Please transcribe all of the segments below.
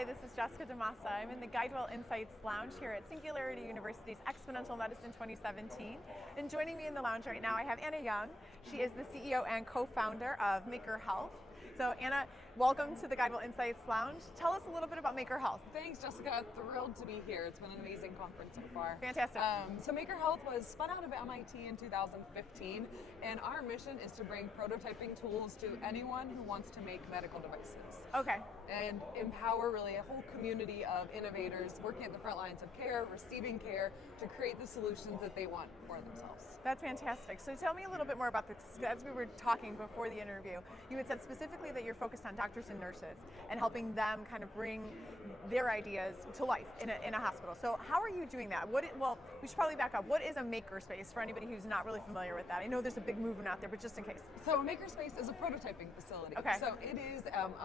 Hi, this is Jessica DeMassa. I'm in the GuideWell Insights Lounge here at Singularity University's Exponential Medicine 2017. And joining me in the lounge right now, I have Anna Young. She is the CEO and co-founder of Maker Health. So Anna, welcome to the GuideWell Insights Lounge. Tell us a little bit about Maker Health. Thanks, Jessica. Thrilled to be here. It's been an amazing conference so far. Fantastic. So Maker Health was spun out of MIT in 2015, and our mission is to bring prototyping tools to anyone who wants to make medical devices. Okay. And empower really a whole community of innovators working at the front lines of care, receiving care, to create the solutions that they want for themselves. That's fantastic. So tell me a little bit more about this. As we were talking before the interview, you had said specifically that you're focused on doctors and nurses and helping them kind of bring their ideas to life in a hospital. So how are you doing that? Well, we should probably back up. What is a makerspace for anybody who's not really familiar with that? I know there's a big movement out there, but just in case. So a makerspace is a prototyping facility. Okay. So it is,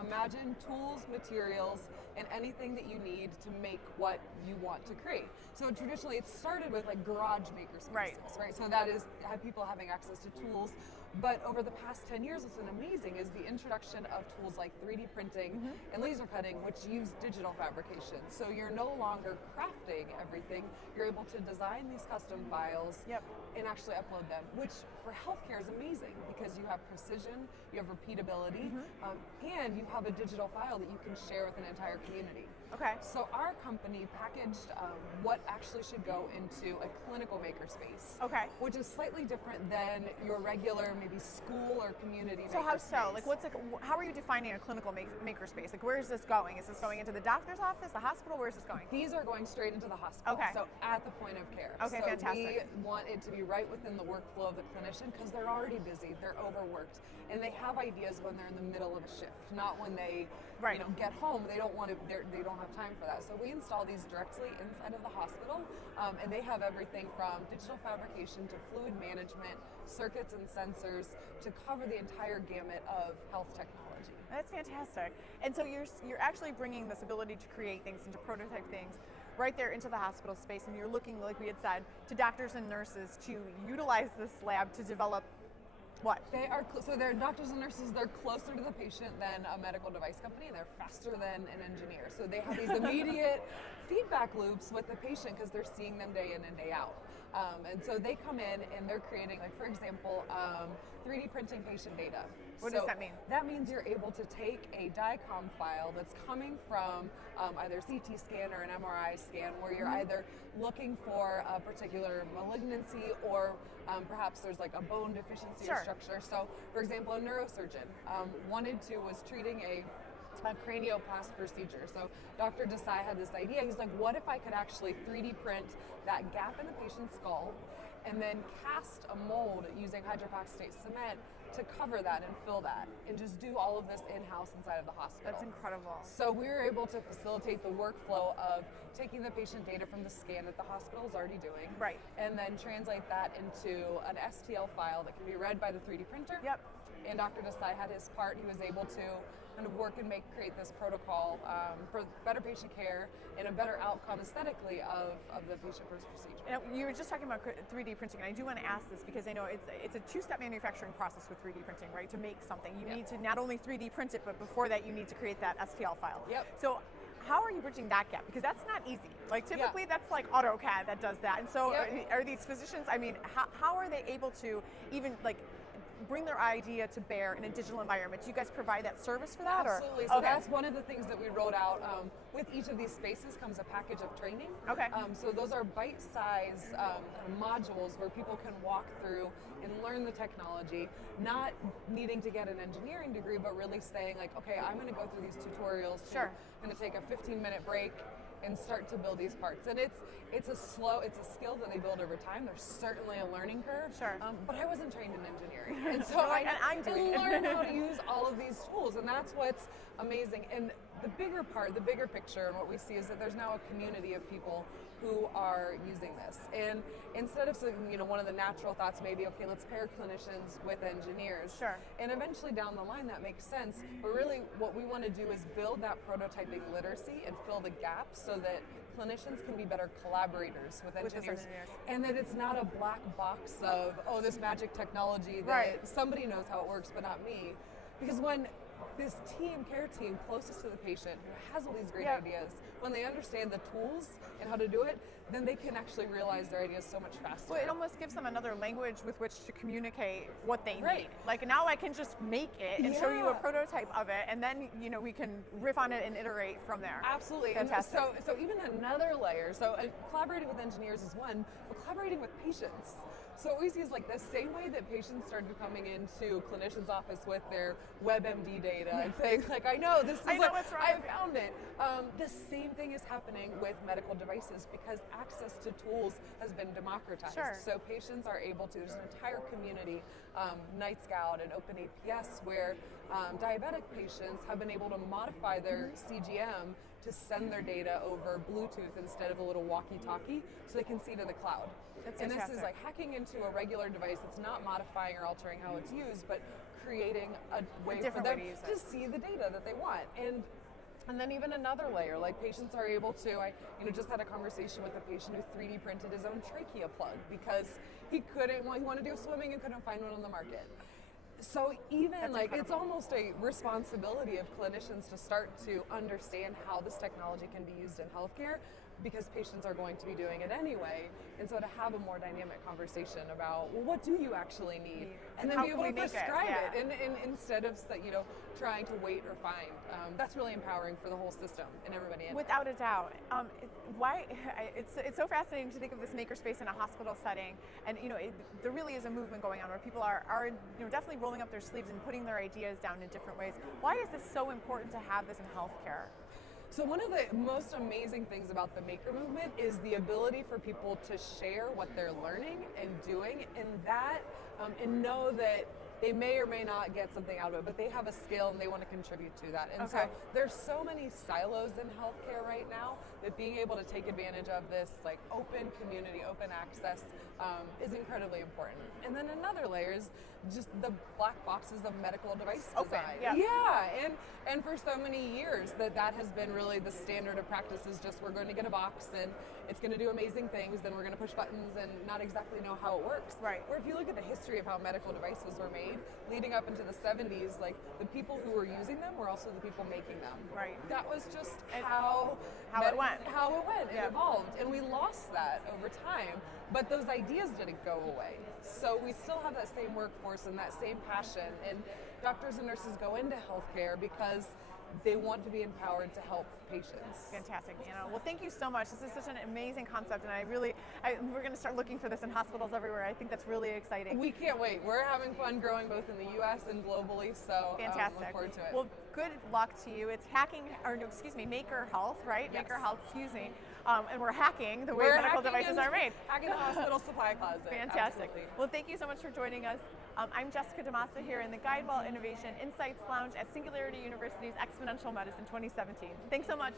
imagine tools, materials, and anything that you need to make what you want to create. So traditionally it started with like garage makerspaces, right? So that is have people having access to tools. But over the past 10 years, what's been amazing is the introduction of tools like 3D printing and laser cutting, which use digital fabrication. So you're no longer crafting everything. You're able to design these custom files and actually upload them, which for healthcare is amazing because you have precision, you have repeatability, and you have a digital file that you can share with an entire community. Okay. So our company packaged what actually should go into a clinical makerspace. Okay. Which is slightly different than your regular maybe school or community So how makerspace. so? Like how are you defining a clinical makerspace? Like where is this going? Is this going into the doctor's office, the hospital? Where is this going? These are going straight into the hospital. Okay. So at the point of care. Okay, so fantastic. We want it to be right within the workflow of the clinician because they're already busy, they're overworked, and they have ideas when they're in the middle of a shift, not when they get home. They don't want to. They don't have time for that. So we install these directly inside of the hospital, and they have everything from digital fabrication to fluid management, circuits and sensors to cover the entire gamut of health technology. That's fantastic. And so you're actually bringing this ability to create things and to prototype things right there into the hospital space, and you're looking, like we had said, to doctors and nurses to utilize this lab to develop what? They are so they're doctors and nurses. They're closer to the patient than a medical device company, and they're faster than an engineer. So they have these immediate feedback loops with the patient because they're seeing them day in and day out. And so they come in and they're creating, like for example, 3D printing patient data. What does that mean? That means you're able to take a DICOM file that's coming from either CT scan or an MRI scan, where you're either looking for a particular malignancy or perhaps there's like a bone deficiency or structure. So, for example, a neurosurgeon was treating a cranioplast procedure. So Dr. Desai had this idea. He's like, what if I could actually 3D print that gap in the patient's skull and then cast a mold using hydroxide cement to cover that and fill that, and just do all of this in-house inside of the hospital. That's incredible. So we were able to facilitate the workflow of taking the patient data from the scan that the hospital is already doing, and then translate that into an STL file that can be read by the 3D printer. And Dr. Desai had his part. He was able to kind of work and create this protocol for better patient care and a better outcome aesthetically of the patient first procedure. Now, you were just talking about 3D printing, and I do want to ask this because I know it's a two-step manufacturing process with 3D printing, right? To make something, you need to not only 3D print it, but before that you need to create that STL file. So how are you bridging that gap? Because that's not easy. Like typically that's like AutoCAD that does that. And so are these physicians, I mean, how are they able to even like bring their idea to bear in a digital environment? Do you guys provide that service for that? Absolutely. So that's one of the things that we wrote out. With each of these spaces comes a package of training. So those are bite-sized modules where people can walk through and learn the technology, not needing to get an engineering degree, but really saying like, okay, I'm going to go through these tutorials. I'm going to take a 15-minute break and start to build these parts. And it's a skill that they build over time. There's certainly a learning curve. But I wasn't trained in engineering. And so I learned how to use all of these tools. And that's what's amazing. And the bigger picture, and what we see is that there's now a community of people who are using this. And instead of, one of the natural thoughts maybe, okay, let's pair clinicians with engineers. And eventually down the line that makes sense. But really what we want to do is build that prototyping literacy and fill the gaps so that clinicians can be better collaborators with engineers. And that it's not a black box of, oh, this magic technology that somebody knows how it works, but not me. Because when this care team closest to the patient who has all these great ideas, when they understand the tools and how to do it, then they can actually realize their ideas so much faster. Well, it almost gives them another language with which to communicate what they need. Like now I can just make it and show you a prototype of it, and then we can riff on it and iterate from there. Absolutely. Fantastic. And so even another layer. So collaborating with engineers is one, but collaborating with patients. So what we see is like the same way that patients started coming into clinicians' office with their WebMD data and saying like, I know this is I found it. The same thing is happening with medical devices because access to tools has been democratized. Sure. So patients are able to, there's an entire community, Night Scout and OpenAPS, where diabetic patients have been able to modify their CGM to send their data over Bluetooth instead of a little walkie-talkie so they can see to the cloud. And this is like hacking into a regular device that's not modifying or altering how it's used, but creating a way for them to see the data that they want. And then even another layer, like patients are able to, I just had a conversation with a patient who 3D printed his own trachea plug because he wanted to do swimming and couldn't find one on the market. So even it's almost a responsibility of clinicians to start to understand how this technology can be used in healthcare, because patients are going to be doing it anyway. And so to have a more dynamic conversation about, well, what do you actually need? And then be able to prescribe it and instead of trying to wait or find. That's really empowering for the whole system and everybody in it. Without a doubt. It's so fascinating to think of this makerspace in a hospital setting, and there really is a movement going on where people are definitely rolling up their sleeves and putting their ideas down in different ways. Why is this so important to have this in healthcare? So one of the most amazing things about the maker movement is the ability for people to share what they're learning and doing, and know that they may or may not get something out of it, but they have a skill and they want to contribute to that. And so there's so many silos in healthcare right now that being able to take advantage of this like open community, open access is incredibly important. And then another layer is just the black boxes of medical device design. And for so many years that has been really the standard of practice is just we're going to get a box and it's going to do amazing things, then we're going to push buttons and not exactly know how it works. Right. Or if you look at the history of how medical devices were made, leading up into the 70s, like the people who were using them were also the people making them. Right. That was just how it went. It evolved. And we lost that over time. But those ideas didn't go away. So we still have that same workforce and that same passion. And doctors and nurses go into healthcare because they want to be empowered to help patients. Fantastic, Anna. Well, thank you so much. This is such an amazing concept, and we're going to start looking for this in hospitals everywhere. I think that's really exciting. We can't wait. We're having fun growing both in the U.S. and globally, so fantastic. Look forward to it. Well, good luck to you. It's Maker Health, right? Yes. Maker Health, and we're hacking the way medical devices are made. Hacking the hospital supply closet. Fantastic. Absolutely. Well, thank you so much for joining us. I'm Jessica DeMassa here in the GuideWell Innovation Insights Lounge at Singularity University's Exponential Medicine 2017. Thanks so much.